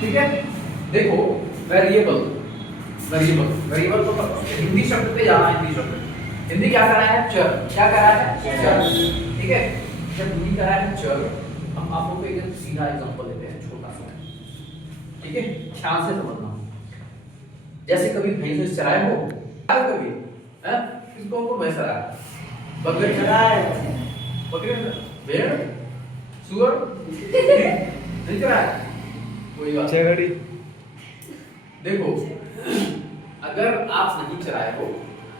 ठीक है, देखो वेरिएबल, वेरिएबल वेरिएबल तो हिंदी शब्द पे जाना, हिंदी शब्द, हिंदी क्या कर रहा है, चर, क्या कर रहा है, चर, ठीक है। जब हिंदी कर रहा है चर, हम आप लोग को एक सीधा एग्जांपल लेते हैं, छोटा सा, ठीक है, ध्यान से समझना। जैसे कभी भैंस चराए हो, कभी हैं, किसको को भैंस चराया, बकरी चराए, बकरी, भेड़, सुअर नहीं चराया, कोई बात चरड़ी। देखो अगर आप नहीं चराए हो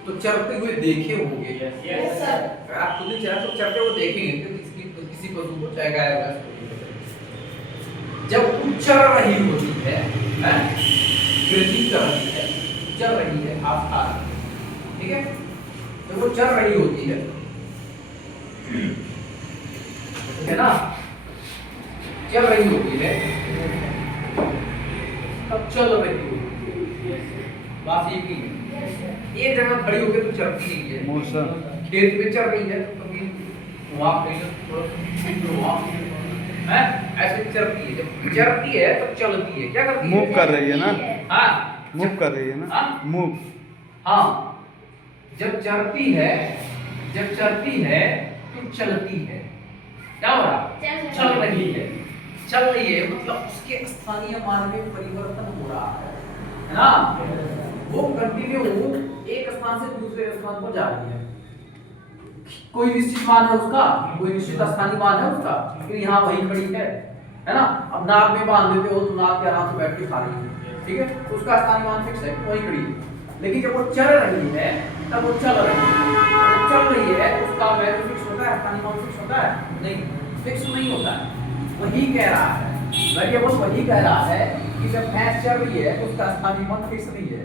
तो चरते हुए देखे होंगे, यस सर। अगर आप खुद नहीं चराए तो चरते हुए देखेंगे कि किसी पशु को चाहे गाय भैंस को। जब वो चर रही होती है, वृद्धि कर रही है, चल रही है, आप खा रहे हैं, ठीक है, तो वो चल रही होती है ना, चल रही होती है, तब चल रही होती है, बात एक ही है। एक जगह खड़ी होकर तो चलती नहीं है, मौसम खेत में चल रही है तो कभी वहां कहीं है, ऐसे चलती है, जब चलती है तो चलती है, क्या करती है, मूव कर रही है ना, हाँ मूव कर रही है ना, हाँ? मूव। हाँ, जब चलती है, जब चलती है तो चलती है, क्या हो रहा, चल रही है, चल रही है, मतलब उसके स्थानीय मान में परिवर्तन हो रहा है ना, वो कंटिन्यू एक स्थान से दूसरे स्थान पर जा रही है, कोई निश्चित मान है उसका, कोई निश्चित स्थानीय मान है उसका, फिर यहाँ वही खड़ी है ना। अब नाक में बांध देते हो तो नाक के आराम से बैठ के खा रही है, ठीक है, उसका स्थानीय मान फिक्स है, वही खड़ी है। लेकिन जब वो चल रही है तब वो चल रही है, जब चल रही है उसका वैल्यू फिक्स होता है, स्थानीय मान फिक्स होता है, नहीं फिक्स नहीं होता है। वही कह रहा है वेरिएबल, वही कह रहा है कि जब भैंस चल रही है तो उसका स्थानीय मान फिक्स नहीं है,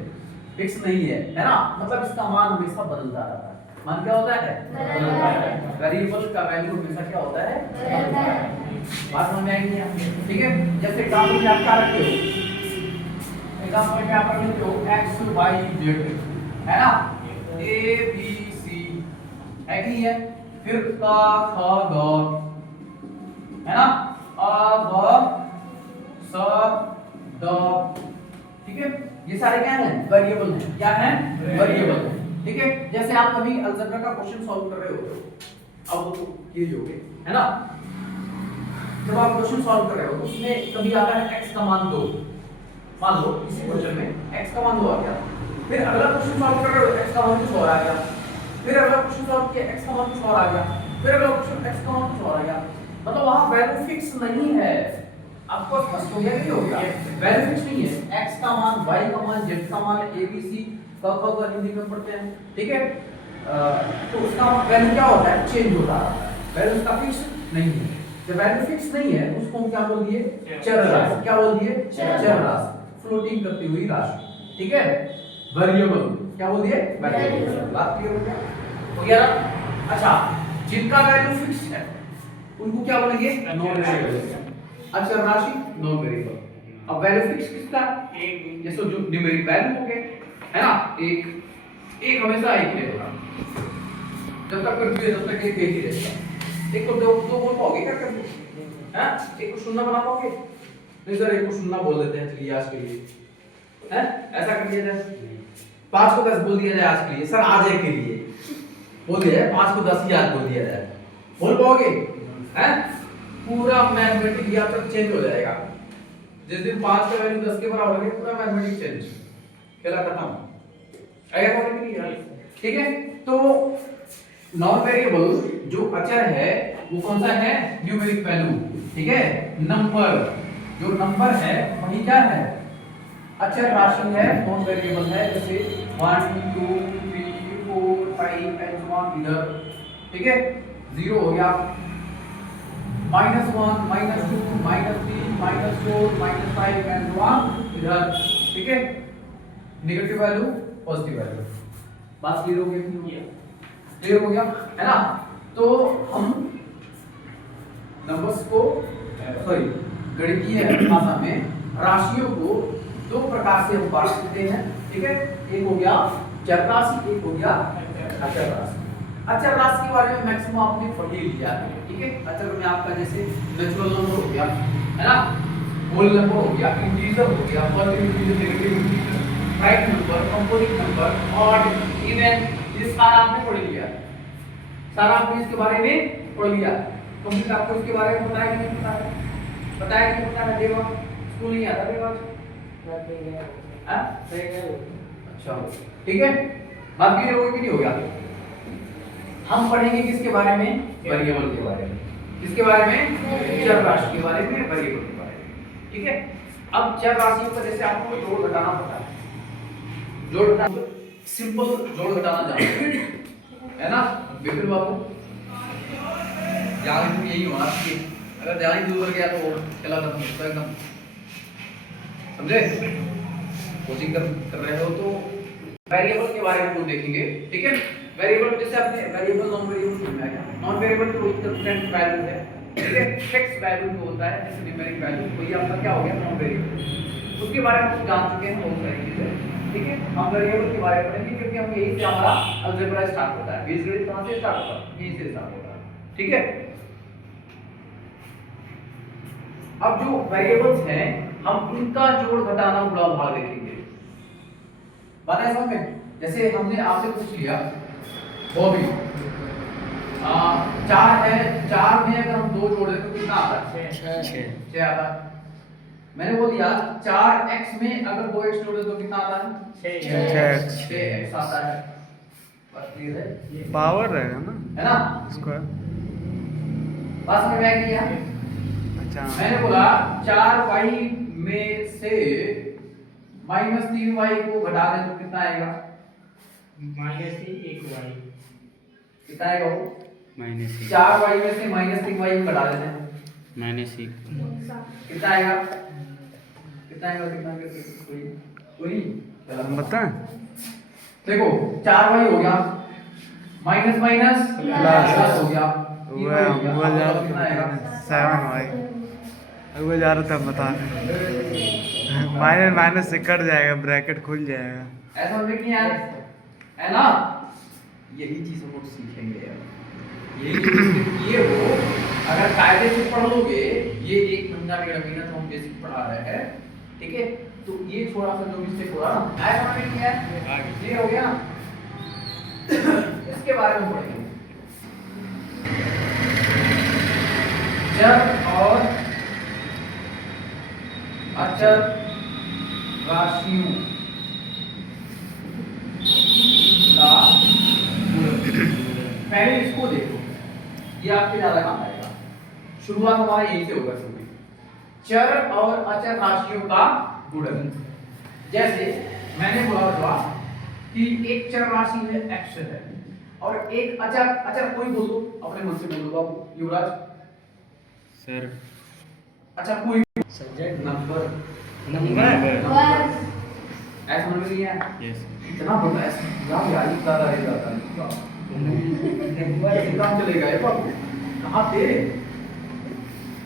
फिक्स नहीं है ना, मतलब इसका मान हमेशा बदलता रहता है। मान क्या होता है, बदलता है, वेरिएबल का वैल्यू हमेशा क्या होता है, बदलता है। बात समझ में आई नहीं, ठीक है। जैसे एग्जांपल में आप क्या रखते हो, एग्जांपल में आप रखते हो x y z, है ना, a b c है कि नहीं है, फिर का ख ग, है ना, अ ब स द, ठीक है, ये सारे क्या हैं, वेरिएबल हैं, क्या हैं, वेरिएबल हैं, ठीक है। जैसे आप कभी अलजेब्रा का क्वेश्चन सॉल्व कर रहे हो, अब वो कीजिए, है ना, जब आप क्वेश्चन सॉल्व कर रहे हो तो उसमें कभी आता है x का मान 2, मान लो इसी क्वेश्चन में x का मान 2 आ गया, फिर अगला क्वेश्चन सॉल्व कर रहे हो x का मान कुछ और आ गया, फिर अगला क्वेश्चन सॉल्व किया x का मान कुछ और आ गया, फिर अगला क्वेश्चन x का मान कुछ और आ गया, मतलब वहां वैल्यू फिक्स नहीं है। आपको स्पष्ट हो गया, नहीं हो गया, वैल्यू फिक्स नहीं है, x का मान, y का मान, z का मान, a b c क ख ग हिंदी में पढ़ते हैं, ठीक है, तो उसका वैल्यू क्या होता है, चेंज होता है, वैल्यू उसका फिक्स नहीं है। जब वैल्यू फिक्स नहीं है उसको हम क्या बोल दिए, चर राशि, क्या बोल दिए, चर राशि, फ्लोटिंग करती हुई राशि, ठीक है, वेरिएबल, क्या बोल दिए, वेरिएबल। बात क्लियर हो गया ना। अच्छा, जिनका वैल्यू फिक्स है उनको क्या बोलेंगे, नॉन वेरिएबल, अचर राशि, नॉन वेरिएबल। अब वैल्यू फिक्स किसका, एक, जैसे जो न्यूमेरिक वैल्यू हो गए, है ना, एक हमेशा एक रहेगा, जब तक पृथ्वी है तब तक एक ही रहेगा। एक को दो बोल पाओगे क्या कर, हैं, एक को शून्य बना पाओगे, नहीं सर एक को शून्य बोल देते हैं चलिए आज के लिए, हैं, ऐसा कर दिया जाए, 5 को 10 बोल दिया जाए आज के लिए, सर आज एक के लिए बोल दिया जाए, 5 को 10 ही आज बोल दिया जाए, बोल पाओगे, हैं, पूरा मैथमेटिक्स यहाँ तक चेंज हो जाएगा। जिस दिन 5 का वैल्यू 10 के बराबर है पूरा मैथमेटिक्स चेंज, खेला खत्म, आएगा समझ में नहीं, ठीक है। तो नॉन वेरिएबल जो अचर है वो कौन सा है, न्यूमेरिक वैल्यू, ठीक है, नंबर, जो नंबर है वही क्या है, अचर राशि है, नॉन वेरिएबल है, जैसे 1 2 3 4 5 एंड 1 इधर, ठीक है, 0 हो गया, -1 -2 -3 -4 -5 एंड 1 इधर, ठीक है, नेगेटिव वैल्यू पॉजिटिव वैल्यू। बात क्लियर हो गई, क्लियर हो गया, है ना। तो हम नंबर्स को, सॉरी, गणितीय भाषा में राशियों को 2 प्रकार से हम बांट सकते हैं, ठीक है, एक हो गया चर राशि, एक हो गया अचर राशि। अचर राशि के बारे में मैक्सिमम आपने पढ़ ही लिया है, ठीक है, अचर में आपका जैसे नेचुरल नंबर हो गया, है ना, होल नंबर हो गया, इंटीजर हो गया, positive integer, negative integer, prime number, composite number, odd, even, ये सारा आपने पढ़ लिया, सारा आपने इसके बारे में पढ़ लिया। कंप्लीट आपको इसके बारे में बताया कि नहीं बताया? बताया कि नहीं बताया? देवा स्कूल नहीं आता देवा? हां अच्छा ठीक है, बात क्लियर हो गई कि नहीं हो गया? हम पढ़ेंगे किसके बारे में? वेरिएबल के बारे में। किसके बारे में? चर राशि के बारे में, वेरिएबल के बारे में। ठीक है, अब चर राशियों का जैसे आपको जोड़ घटाना पता है, जोड़ घटाना सिंपल जोड़ घटाना जानते हैं, है ना बिल्कुल बाबू? ध्यान में यही होना चाहिए, अगर ध्यान ही दूर गया तो चला खत्म एकदम, समझे? कोचिंग कर रहे हो तो वेरिएबल के बारे में हम देखेंगे। ठीक है, वेरिएबल जैसे आपने वेरिएबल नॉन वेरिएबल समझ में आया। नॉन वेरिएबल तो कंस्टेंट वैल्यू है, ठीक है, फिक्स वैल्यू जो होता है जैसे न्यूमेरिक वैल्यू, तो ये आपका क्या हो गया? Non variable. उसके बारे में हम जान चुके हैं बहुत सारी चीजें। ठीक है, हम वेरिएबल के बारे में पढ़ेंगे क्योंकि हम यही से हमारा अलजेब्रा स्टार्ट होता है। बीजगणित कहां से स्टार्ट होता है? यहीं से स्टार्ट होता है। ठीक है, अब जो वेरिएबल्स हैं हम इनका जोड़ घटाना गुणा भाग देखेंगे। बात है समझ में? जैसे हमने आपसे पूछ लिया वो भी 4 है, 4 में अगर हम 2 जोड़े तो कितना आता है? 6 आता है। मैंने बोल दिया 4x में अगर 2x जोड़े तो कितना आता है? 6x आता है। बस क्लियर है, पावर रहेगा ना, है ना? स्क्वायर। बस में मैं किया, अच्छा मैंने बोला 4y में से -3y को घटा दें तो कितना आएगा? -1y। कितना आएगा वो? -1 4y में से -3y को घटा देते हैं, -1 कितना आएगा? कितना आएगा? कितना आएगा? कोई हम बताएं? देखो 4y हो गया, माइनस माइनस प्लस हो गया, वो जा रहा था 7y, वो जा रहा था बता रहे माइनस से कट जाएगा, ब्रैकेट खुल जाएगा। ऐसा समझ में यार, है ना? यही चीज हम लोग सीखेंगे यार, यही चीज ये हो अगर कायदे से पढ़ लोगे, ये 1 महीना 1.5 महीना तो हम बेसिक पढ़ा रहे हैं, ठीक है? तो ये थोड़ा सा जो मिस्टेक हो रहा ना, ऐसा समझ में यार, ये हो गया। इसके बारे में पढ़ेंगे चर और अचर राशियों का गुणन। पहले इसको देखो, ये आपके ज्यादा काम आएगा। शुरुआत हमारा यही से होगा शुरू में, चर और अचर राशियों का गुणन। जैसे मैंने बोला था कि एक चर राशि है x है और एक अचर, अचर कोई बोल दो, अपने मन से बोल दो बाबू युवराज सर। अच्छा कोई सब्जेक्ट नंबर ऐसा समझ में नहीं है? यस इतना बड़ा ऐसा यार यार इतना रहता है काम चलेगा ये बाबू कहाँ थे?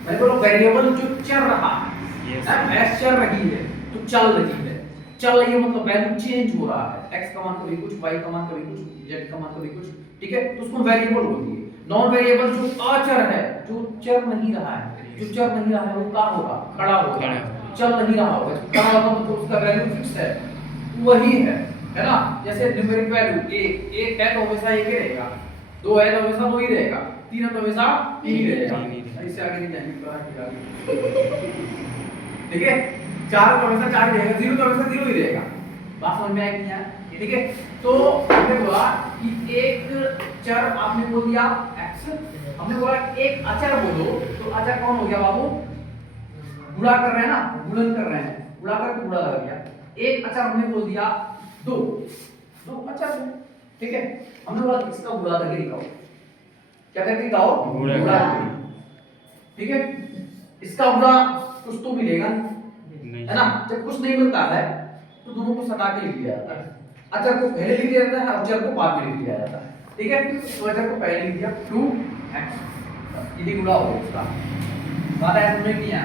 मैंने बोला वेरिएबल जो चल रहा है ना, x चल रही है तो चल रही है, चल रही है मतलब वैल्यू चेंज हो रहा है, x का मान कभी कुछ, y का मान कभी कुछ, z का मान कभी कुछ, ठीक है? तो उसको वेरिएबल बोलते हैं। नॉन वेरिएबल जो अचर है, जो चल नहीं रहा है, जो चल नहीं रहा है वो क्या होगा? खड़ा होगा, चल नहीं रहा होगा, खड़ा होगा मतलब उसका वैल्यू फिक्स है, वही है ना? जैसे न्यूमेरिक वैल्यू एक है तो हमेशा एक ही रहेगा, 2 है तो हमेशा 2 ही रहेगा, 3 है तो हमेशा 3 ही रहेगा, इससे आगे नहीं जाएंगे, ठीक है? 4 तो हमेशा 4 ही रहेगा, 0 तो हमेशा 0 ही रहेगा। बात समझ में आई क्या? ठीक है, तो हमने बोला कि एक चर आपने बोल दिया x, हमने बोला एक अचर बोलो, तो अचर कौन हो गया बाबू? गुणा कर रहे हैं ना, गुणन कर रहे हैं, गुणा करके गुणा लग गया। एक अचर हमने बोल दिया 2 अचर है, ठीक है? हमने बोला इसका गुणा करके दिखाओ, क्या करके दिखाओ? गुणा करके, ठीक है? इसका गुणा कुछ तो मिलेगा है ना? जब कुछ नहीं मिलता है तो दोनों को सटा के लिख दिया जाता है, अचर को पहले लिख दिया जाता है, अचर को बाद में लिख दिया जाता है, ठीक है? तो अचर को पहले लिख दिया 2x, यदि गुणा हो उसका। बात है समझ में किया?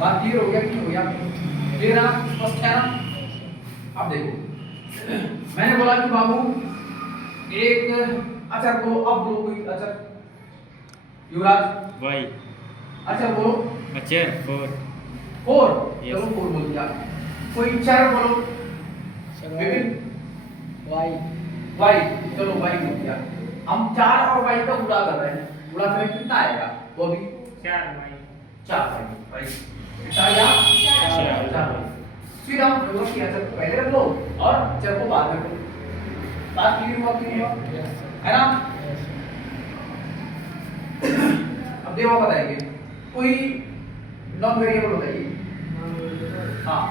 बात क्लियर हो गया कि हो गया? क्लियर है ना? स्पष्ट है ना? अब देखो मैंने बोला कि बाबू एक अचर को, अब बोलो कोई अचर, युवराज y अचर बोलो, अचर 4 4 चलो 4 बोल दिया। कोई चर बोलो विपिन। y चलो y बोल दिया। हम 4 और y का गुणा कर रहे हैं, गुणा करें कितना आएगा? वो भी 4 y कितना आया? 4 फिर हम दोनों की चर को पहले रख लो और चर को बाद में रख लो। बात क्लियर हुआ है ना? अब देखो बताएंगे कोई नॉन वेरिएबल बताइए। हाँ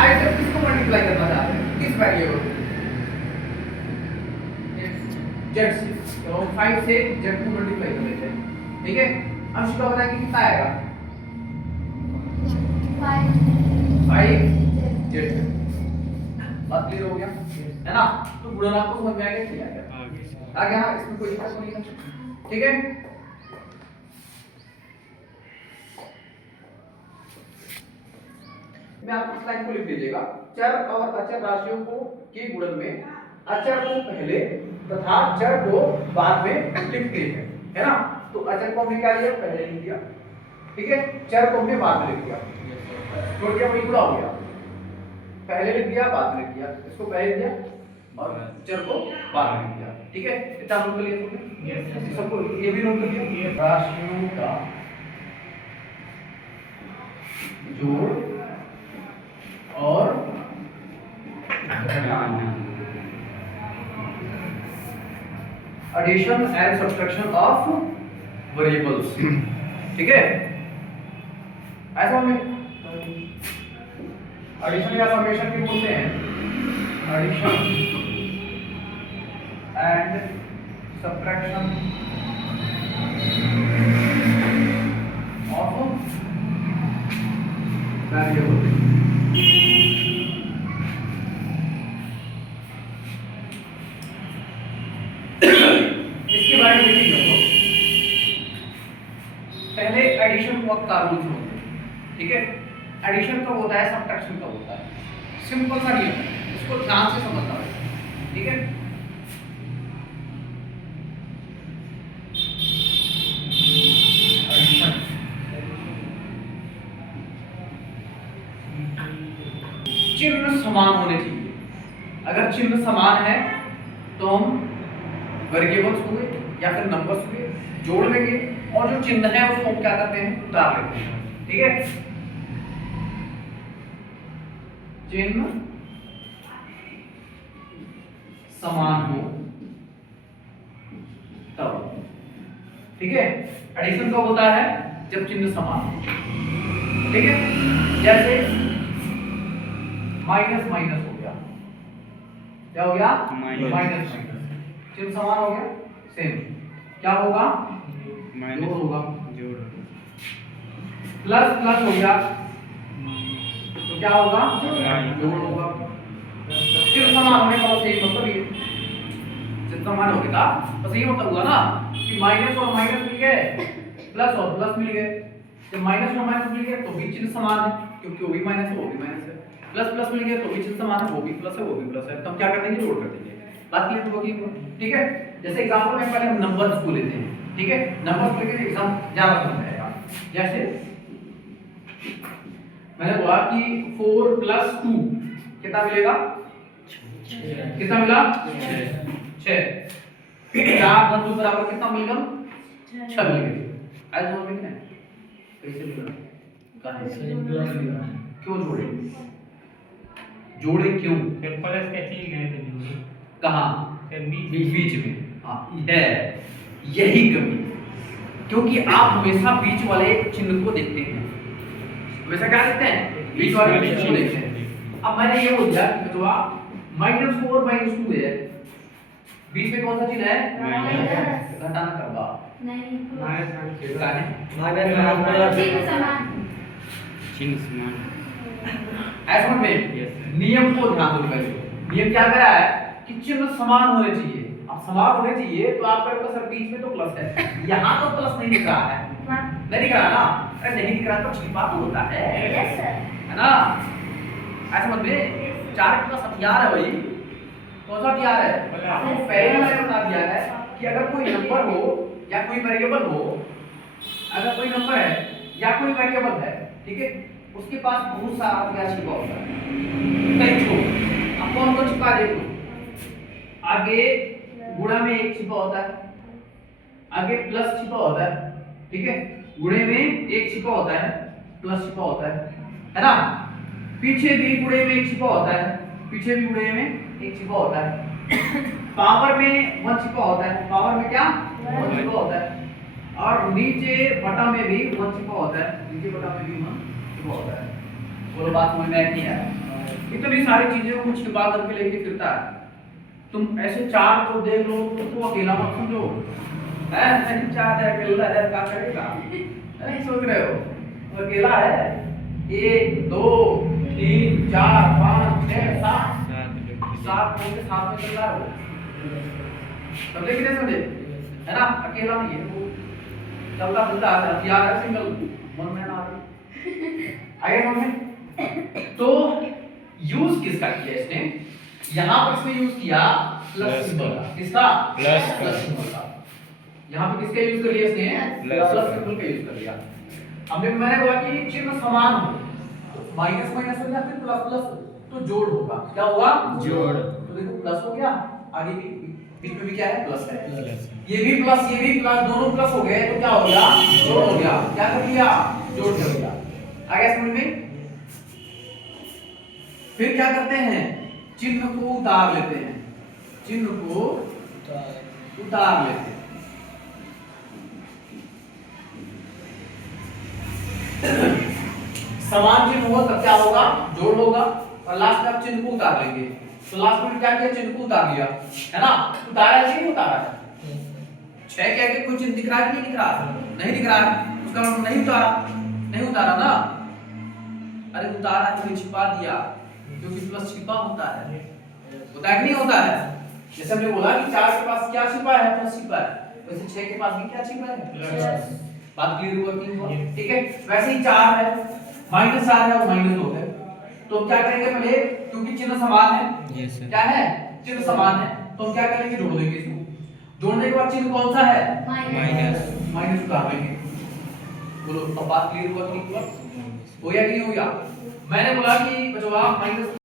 आई से किसको मल्टीप्लाई करना चाहते हैं? किस वेरिएबल को? जेड से। तो 5 से जेड को मल्टीप्लाई कर लेते हैं, ठीक है? अब इसका बताएंगे कितना आएगा? 5 जेड। बात क्लियर हो गया है ना? तो गुणन आपको समझ में आ गया? ठीक है, आ गया ना? इसमें कोई दिक्कत नहीं है, ठीक है? मैं आपको स्लाइड को लिख दीजिएगा। चर और अचर राशियों को के गुणन में अचर को पहले तथा चर को बाद में लिखते हैं, है ना? तो अचर को हमने क्या लिया? पहले लिख दिया, ठीक है? चर को हमने बाद में लिख दिया, छोड़ दिया, वही पूरा हो गया। पहले लिख दिया, बाद में लिख दिया, इसको पहले दिया और चर को बाद में लिख दिया, ठीक है? इतना नोट कर लिया तुमने? सबको ये भी नोट कर लिया? राशियों का जोड़ और addition and subtraction of variables, ठीक है? ऐसा में एडिशन या समेशन भी बोलते हैं, addition and subtraction of variables. इसके बारे में देखिए दोस्तों, पहले एडिशन का रूल होता है, ठीक है? एडिशन कब होता है, सब्ट्रैक्शन कब होता है? सिंपल सा नियम है, इसको ध्यान से समझना है, ठीक है? एडिशन चिन्ह समान होने चाहिए। अगर चिन्ह समान है तो हम वेरिएबल्स हुए या फिर नंबर्स हुए जोड़ लेंगे, और जो चिन्ह है उसको हम क्या करते हैं? उतार लेते हैं, ठीक है? चिन्ह समान हो तब, ठीक है? एडिशन कब होता है? जब चिन्ह समान हो, ठीक है? जैसे माइनस माइनस हो गया, क्या हो गया? माइनस माइनस, चिन्ह समान हो गया, सेम क्या होगा? जोड़ होगा। प्लस प्लस हो गया तो क्या होगा? जोड़ होगा। चिन्ह समान होने का सही मतलब ये, चिन्ह समान होने का बस ये मतलब हुआ ना कि माइनस और माइनस मिल गए, प्लस और प्लस मिल गए। जब माइनस और माइनस मिल गए तो भी चिन्ह समान है, क्योंकि वो भी माइनस है वो भी माइनस है। प्लस प्लस मिल गया तो भी चिन्ह समान है, वो भी प्लस है वो भी प्लस है। तब क्या कर देंगे? जोड़ कर देंगे। बात क्लियर होगी, ठीक है? जैसे एग्जांपल में पहले हम नंबर्स को लेते हैं, ठीक है? नंबर्स को लेकर एग्जाम ज्यादा समझ आएगा। जैसे मैंने बोला कि 4 + 2 कितना मिलेगा? कितना मिला? 6। 4 + 2 बराबर कितना मिलेगा? 6 मिल गया। आज समझ में नहीं कैसे मिला? कहां से? क्यों जोड़े? जोड़े क्यों? प्लस के चीज गए थे जोड़े कहां? बीच में। हाँ, है यही कमी, क्योंकि आप हमेशा बीच वाले चिन्ह को देखते हैं। हमेशा क्या देखते हैं? बीच वाले चिन्ह को देखते हैं। अब मैंने ये बोल दिया कि बच्चों -4 -2 है, बीच में कौन सा चिन्ह है? माइनस। घटाना करवा नहीं, माइनस का है, चिन्ह समान ऐसा में नियम को ध्यान दो। पहले नियम क्या कह रहा है कि चिन्ह समान होने चाहिए। अब समान होने चाहिए तो आपका तो सर बीच में तो प्लस है, यहाँ तो प्लस नहीं दिख रहा है, नहीं दिख रहा ना? अरे नहीं दिख रहा तो छिपा तो होता है, है ना? ऐसा मत में 4 का हथियार है भाई। कौन सा हथियार है? आपको पहले मैंने बता दिया है कि अगर कोई नंबर हो या कोई वेरिएबल हो अगर कोई नंबर है या कोई वेरिएबल है, ठीक है, उसके पास बहुत सारा क्या छिपा होता है, कई तो अब कौन कौन छिपा देखो, आगे गुणा में एक छिपा होता है, आगे प्लस छिपा होता है, ठीक है, गुणे में एक छिपा होता है, प्लस छिपा होता है ना, पीछे भी गुणे में एक छिपा होता है, पीछे भी गुणे में एक छिपा होता है, पावर में 1 छिपा होता है, पावर में क्या 1 छिपा होता है, और नीचे बटा में भी 1 छिपा होता है, नीचे बटा में भी 1 छिपा होता है। बोलो बात समझ में नहीं आया? इतनी सारी चीजें को छिपा करके लेके फिरता है। तुम ऐसे चार को देख लो तो अकेला मत समझो, है नहीं, चार है अकेला है, क्या करेगा, नहीं सोच रहे हो वो अकेला है, 1 2 3 4 5 6 7 लोग के साथ में चल रहा है वो, समझे कि नहीं समझे, है ना, अकेला नहीं है वो, चलता फिरता आता है, यार है सिंगल मन में ना आगे समझ में। तो यूज किसका किया इसने, यहां पर इसने यूज किया प्लस सिंबल का, किसका प्लस सिंबल का, यहां पे किसका यूज कर लिया इसने प्लस सिंबल का यूज कर लिया। मैंने बोला कि चिन्ह समान हो, माइनस माइनस हो या फिर प्लस प्लस हो तो जोड़ होगा, क्या होगा जोड़, तो देखो प्लस हो गया, आगे भी बीच में भी क्या है प्लस है, ये भी प्लस दोनों प्लस हो गए तो क्या हो गया जोड़ हो गया, क्या कर लिया जोड़ कर लिया। आगे समझ में। फिर क्या करते हैं, चिन्ह को उतार लेते हैं, चिन्ह को उतार लेते हैं, समान चिन्ह होगा तब क्या होगा जोड़ होगा, और लास्ट में आप चिन्ह को उतार लेंगे, तो लास्ट में क्या किया चिन्ह को उतार लिया, है ना, उतारा है नहीं उतारा है, 6 के आगे कोई चिन्ह दिख रहा है कि नहीं दिख रहा, नहीं दिख रहा है, उसका मतलब नहीं उतारा ना, अरे उतारा तो छिपा दिया, क्योंकि प्लस छिपा होता है कि नहीं होता है, जैसे हमने बोला कि 4 के पास क्या छिपा है प्लस छिपा है, वैसे 6 के पास भी क्या छिपा है प्लस, बात क्लियर हुआ कि हुआ, ठीक है। वैसे ही 4 है, -4 है और -2 है, तो हम क्या करेंगे पहले, क्योंकि चिन्ह समान है, क्या है चिन्ह समान है, तो हम क्या करेंगे जोड़ देंगे इसको, जोड़ने के बाद चिन्ह कौन सा है माइनस उतार लेंगे। बोलो अब बात क्लियर हुआ कि नहीं हुआ, हो या कि नहीं हो गया। मैंने बोला कि बचवा माइनस